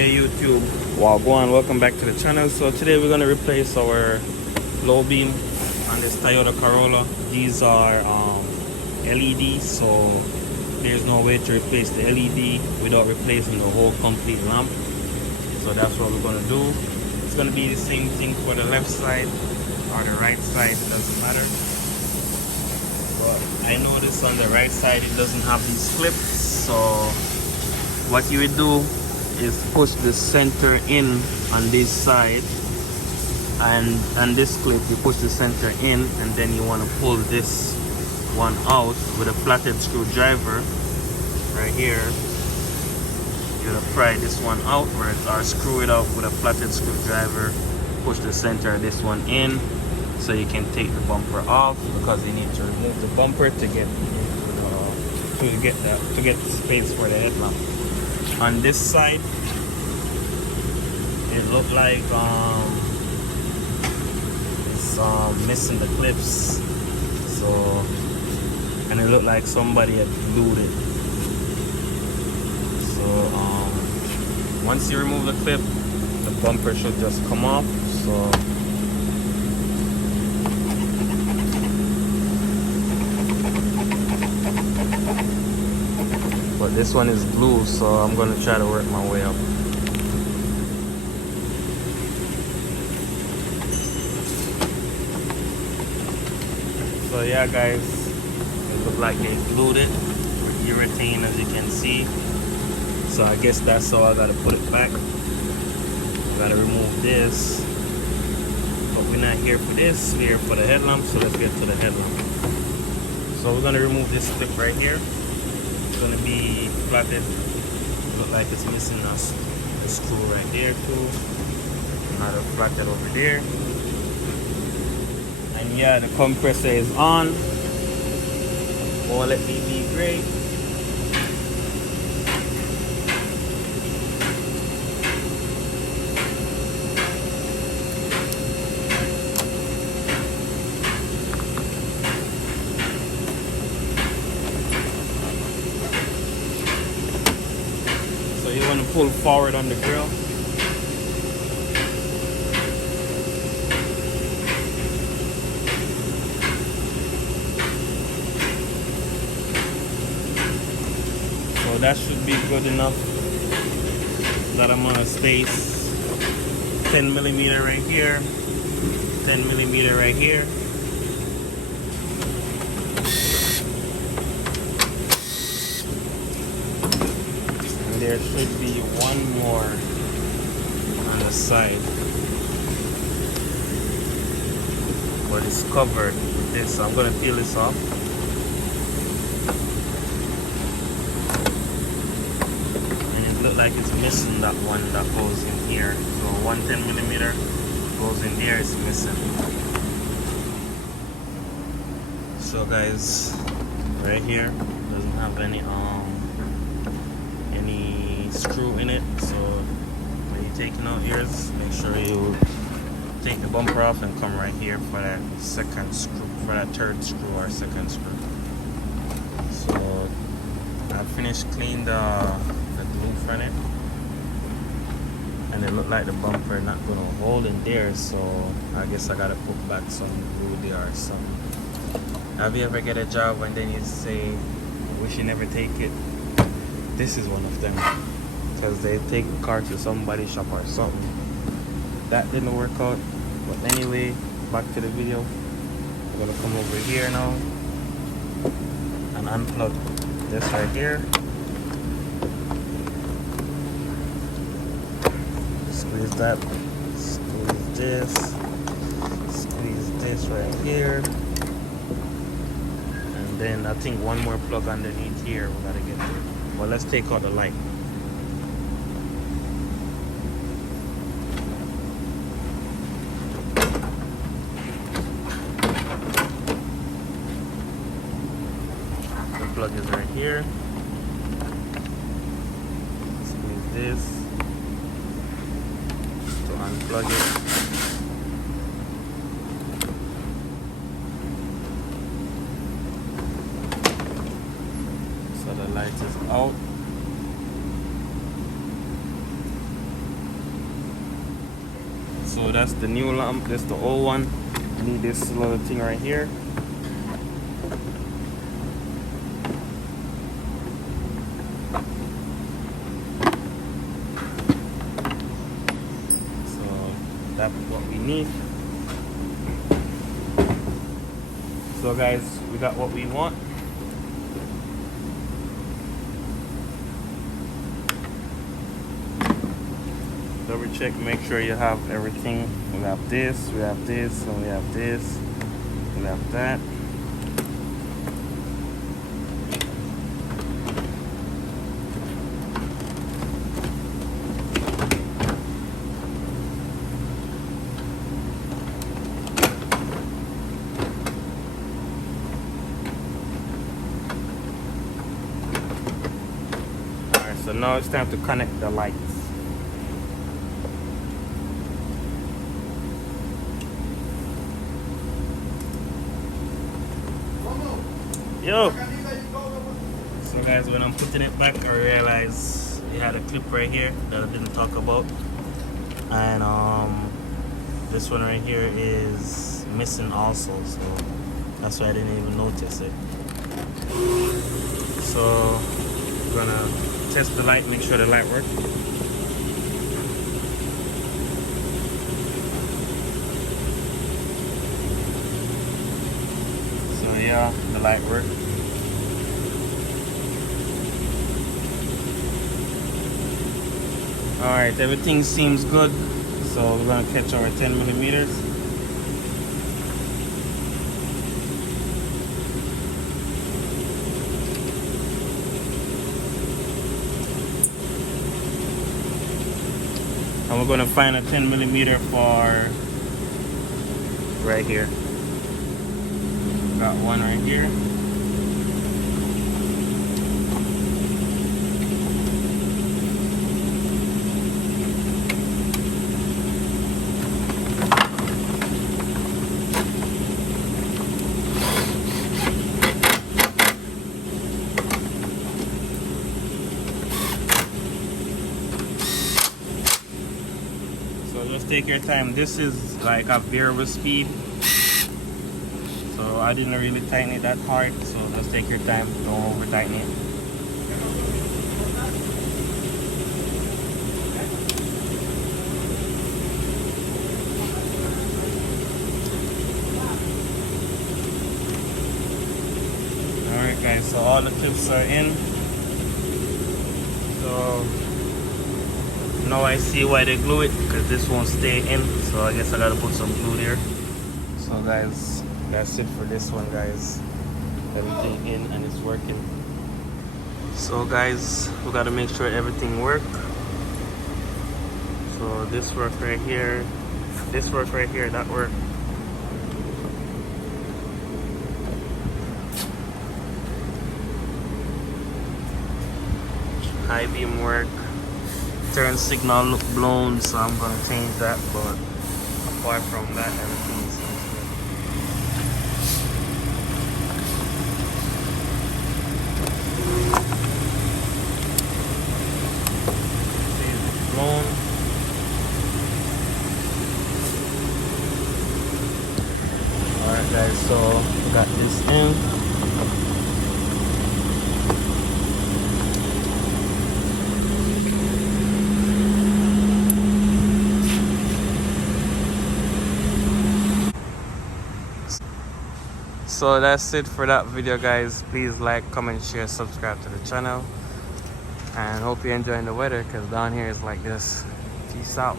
Hey YouTube, Wagwan, welcome back to the channel. So today we're going to replace our low beam on this Toyota Corolla. These are LED, so there's no way to replace the LED without replacing the whole complete lamp. So that's what we're going to do. It's going to be the same thing for the left side or the right side, it doesn't matter. But I noticed on the right side it doesn't have these clips, so what you would do is push the center in on this side, and on this clip you push the center in, and then you want to pull this one out with a flathead screwdriver right here. You're gonna pry this one out, or screw it out with a flathead screwdriver. Push the center of this one in so you can take the bumper off, because you need to remove the bumper to get the space for the headlamp. On this side, it looked like it's missing the clips, and it looked like somebody had glued it. So once you remove the clip, the bumper should just come off. So but this one is blue, so I'm gonna try to work my way up. So yeah guys, it looks like they glued it with urethane, as you can see. So I guess that's how I gotta put it back. I gotta remove this, but we're not here for this, we're here for the headlamp. So let's get to the headlamp. So we're gonna remove this clip right here. Going to be flatted. Look like it's missing a screw right there too. Another flatted over there. And yeah, the compressor is on. Oh, let me be great. You want to pull forward on the grill. So that should be good enough. That amount of space. 10 millimeter right here. 10 millimeter right here. There should be one more on the side, but it's covered with this. So I'm going to peel this off. And it looks like it's missing that one that goes in here. So 110 millimeter goes in there, it's missing. So guys, right here doesn't have any screw in it. So when you're taking out yours, make sure you take the bumper off and come right here for that second screw, for that third screw or second screw. So I finished cleaning the glue from it, and it looked like the bumper not gonna hold in there, so I guess I gotta put back some glue there or something. Have you ever get a job and then you say, I wish you never take it? This is one of them, because they take the car to somebody's shop or something. That didn't work out. But anyway, back to the video. I'm gonna come over here now and unplug this right here. Squeeze that, squeeze this right here. And then I think one more plug underneath here we gotta get there. Well, let's take out the light. The plug is right here. Squeeze this to unplug it. So the light is out. So that's the new lamp, that's the old one. I need this little thing right here. So that's what we need. So guys, we got what we want. Double check, make sure you have everything. We have this, and we have this, we have that. Alright, so now it's time to connect the lights. Yo! So guys, when I'm putting it back, I realized it had a clip right here that I didn't talk about. And this one right here is missing also, so that's why I didn't even notice it. So I'm gonna test the light, make sure the light works. So yeah, the light works. Alright, everything seems good. So we're gonna catch our 10 millimeters. And we're gonna find a 10 millimeter for right here. Got one right here. So just take your time. This is like a variable speed. So I didn't really tighten it that hard, so just take your time, don't over tighten it. Alright guys, so all the clips are in. So now I see why they glue it, because this won't stay in, so I guess I gotta put some glue there. So guys, that's it for this one guys. Everything in and it's working. So guys, we gotta make sure everything works. So this work right here, this work right here, that work. High beam work. Turn signal look blown, so I'm gonna change that, but apart from that, everything is blown. Alright guys, so we got this in. So that's it for that video guys. Please like, comment, share, subscribe to the channel, and hope you're enjoying the weather, because down here is like this. Peace out.